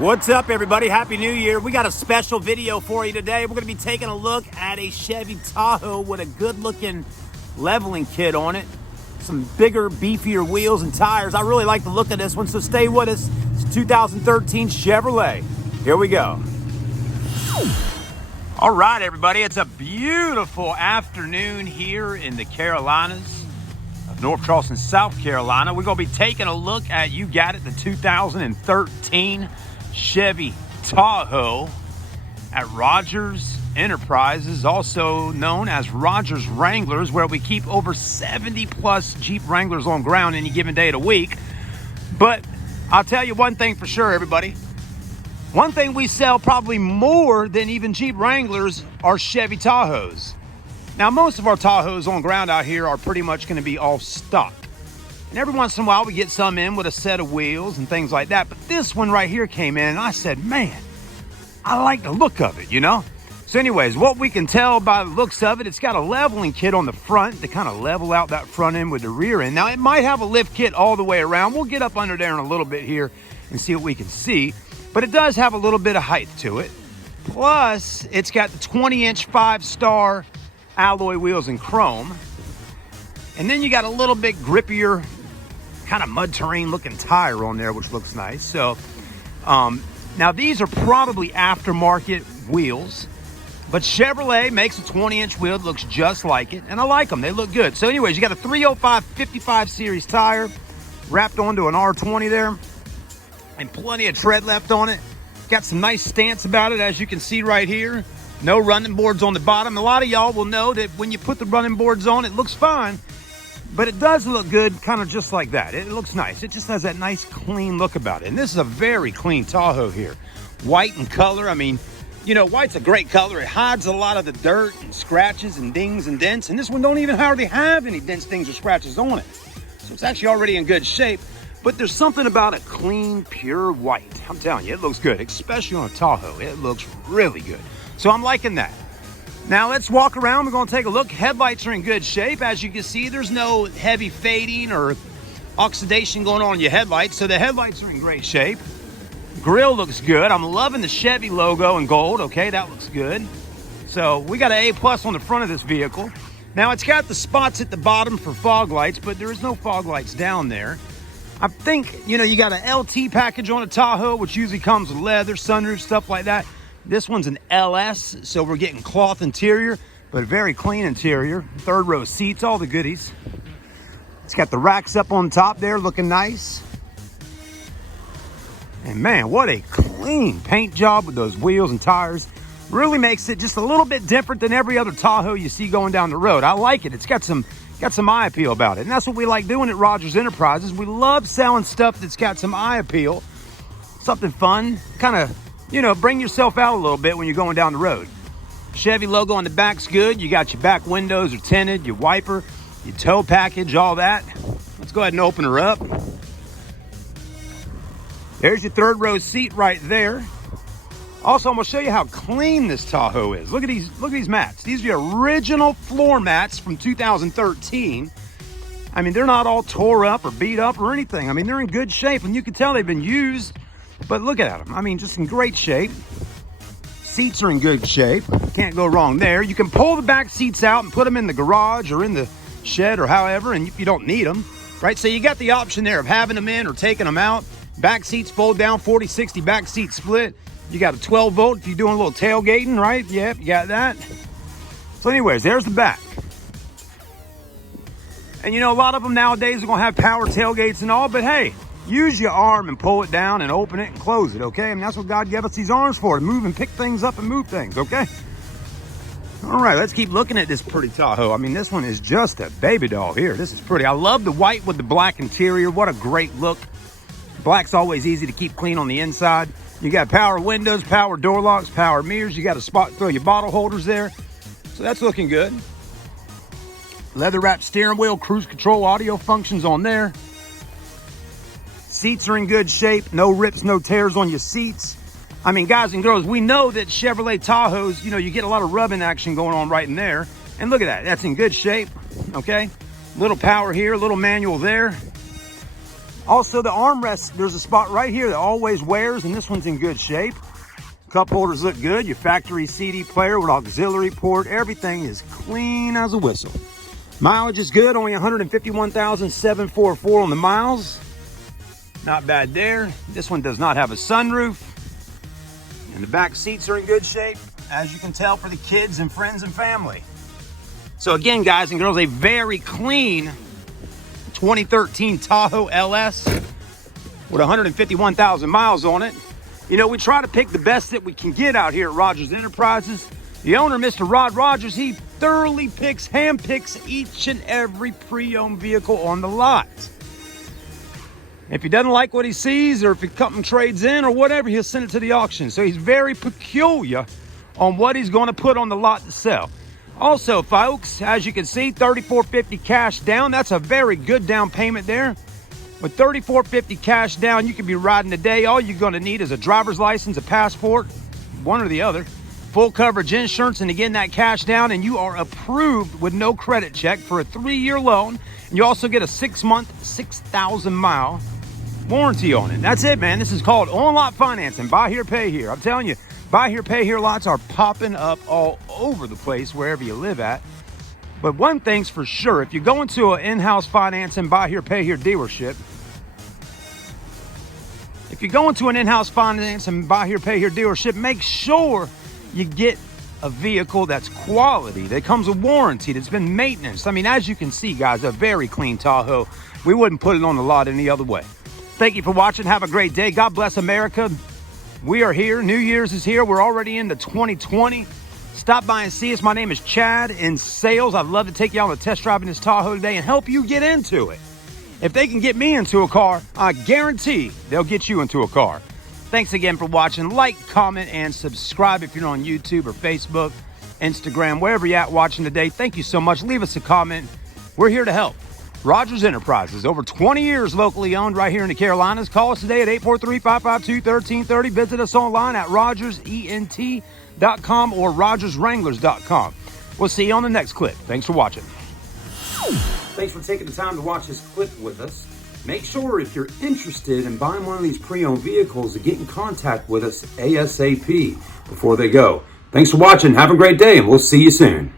What's up, everybody? Happy New Year. We got a special video for you today. We're going to be taking a look at a Chevy Tahoe with a good-looking leveling kit on it. Some bigger, beefier wheels and tires. I really like the look of this one, so stay with us. It's 2013 Chevrolet. Here we go. All right, everybody. It's a beautiful afternoon here in the Carolinas of North Charleston, South Carolina. We're going to be taking a look at, you got it, the 2013 Chevy Tahoe at Rogers Enterprises, also known as Rogers Wranglers, where we keep over 70 plus Jeep Wranglers on ground any given day of the week. But I'll tell you one thing for sure, everybody. One thing we sell probably more than even Jeep Wranglers are Chevy Tahoes. Now, most of our Tahoes on ground out here are pretty much going to be all stock. And every once in a while, we get some in with a set of wheels and things like that. But this one right here came in, and I said, man, I like the look of it, you know? So anyways, what we can tell by the looks of it, it's got a leveling kit on the front to kind of level out that front end with the rear end. Now, it might have a lift kit all the way around. We'll get up under there in a little bit here and see what we can see. But it does have a little bit of height to it. Plus, it's got the 20-inch 5-star alloy wheels in chrome. And then you got a little bit grippier, kind of mud terrain looking tire on there, which looks nice. So now these are probably aftermarket wheels, but Chevrolet makes a 20-inch wheel that looks just like it, and I like them. They look good. So anyways, you got a 305 55 series tire wrapped onto an R20 there, and plenty of tread left on it. Got some nice stance about it, as you can see right here. No running boards on the bottom. A lot of y'all will know that when you put the running boards on, it looks fine. But it does look good, kind of just like that. It looks nice. It just has that nice, clean look about it. And this is a very clean Tahoe here. White in color. I mean, you know, white's a great color. It hides a lot of the dirt and scratches and dings and dents. And this one don't even hardly have any dents, dings, or scratches on it. So it's actually already in good shape. But there's something about a clean, pure white. I'm telling you, it looks good, especially on a Tahoe. It looks really good. So I'm liking that. Now let's walk around. We're going to take a look. Headlights are in good shape. As you can see, there's no heavy fading or oxidation going on in your headlights. So the headlights are in great shape. Grill looks good. I'm loving the Chevy logo in gold. Okay, that looks good. So we got an A+ on the front of this vehicle. Now it's got the spots at the bottom for fog lights, but there is no fog lights down there. I think, you know, you got an LT package on a Tahoe, which usually comes with leather, sunroof, stuff like that. This one's an LS, so we're getting cloth interior, but very clean interior. Third row seats, all the goodies. It's got the racks up on top there, looking nice. And man, what a clean paint job with those wheels and tires. Really makes it just a little bit different than every other Tahoe you see going down the road. I like it. It's got some eye appeal about it. And that's what we like doing at Rogers Enterprises. We love selling stuff that's got some eye appeal. Something fun, kind of, you know, bring yourself out a little bit when you're going down the road. Chevy logo on the back's good. You got your back windows are tinted, your wiper, your tow package, all that. Let's go ahead and open her up. There's your third row seat right there. Also, I'm gonna show you how clean this Tahoe is. Look at these mats. These are the original floor mats from 2013. I mean, they're not all tore up or beat up or anything. I mean, they're in good shape, and you can tell they've been used. But look at them. I mean, just in great shape. Seats are in good shape. Can't go wrong there. You can pull the back seats out and put them in the garage or in the shed or however, and you don't need them, right? So you got the option there of having them in or taking them out. Back seats fold down, 40-60 back seat split. You got a 12 volt if you're doing a little tailgating, right? Yep, you got that. So anyways, there's the back. And you know, a lot of them nowadays are gonna have power tailgates and all, but hey, use your arm and pull it down and open it and close it, okay? I mean, that's what God gave us these arms for, to move and pick things up and move things, okay? All right, let's keep looking at this pretty Tahoe. I mean, this one is just a baby doll here. This is pretty. I love the white with the black interior. What a great look. Black's always easy to keep clean on the inside. You got power windows, power door locks, power mirrors. You got a spot to throw your bottle holders there. So that's looking good. Leather wrapped steering wheel, cruise control audio functions on there. Seats are in good shape. No rips, no tears on your seats. I mean, guys and girls, we know that Chevrolet Tahoes, you know, you get a lot of rubbing action going on right in there. And look at that, that's in good shape, okay? Little power here, little manual there. Also, the armrest, there's a spot right here that always wears, and this one's in good shape. Cup holders look good. Your factory CD player with auxiliary port, everything is clean as a whistle. Mileage is good, only 151,744 on the miles. Not bad there. This one does not have a sunroof. And the back seats are in good shape, as you can tell, for the kids and friends and family. So again, guys and girls, a very clean 2013 Tahoe LS with 151,000 miles on it. You know, we try to pick the best that we can get out here at Rogers Enterprises. The owner, Mr. Rod Rogers, he thoroughly handpicks each and every pre-owned vehicle on the lot. If he doesn't like what he sees, or if something trades in or whatever, he'll send it to the auction. So he's very peculiar on what he's going to put on the lot to sell. Also, folks, as you can see, $3,450 cash down. That's a very good down payment there. With $3,450 cash down, you could be riding today. All you're going to need is a driver's license, a passport, one or the other, full coverage insurance, and again, that cash down, and you are approved with no credit check for a 3-year loan. And you also get a 6-month, 6,000-mile warranty on it. That's it, man. This is called on-lot financing. Buy here, pay here. I'm telling you, buy here, pay here lots are popping up all over the place wherever you live at. But one thing's for sure, if you go into an in-house financing, buy here, pay here dealership, if you go into an in-house finance and buy here, pay here dealership, make sure you get a vehicle that's quality, that comes with warranty, that's been maintenance. I mean, as you can see, guys, a very clean Tahoe. We wouldn't put it on the lot any other way. Thank you for watching. Have a great day. God bless America. We are here. New Year's is here. We're already into 2020. Stop by and see us. My name is Chad in sales. I'd love to take you on a test drive in this Tahoe today and help you get into it. If they can get me into a car, I guarantee they'll get you into a car. Thanks again for watching. Like, comment, and subscribe if you're on YouTube or Facebook, Instagram, wherever you're at watching today. Thank you so much. Leave us a comment. We're here to help. Rogers Enterprises, over 20 years locally owned right here in the Carolinas. Call us today at 843-552-1330. Visit us online at rogersent.com or rogerswranglers.com. We'll see you on the next clip. Thanks for watching. Thanks for taking the time to watch this clip with us. Make sure if you're interested in buying one of these pre-owned vehicles to get in contact with us ASAP before they go. Thanks for watching. Have a great day, and we'll see you soon.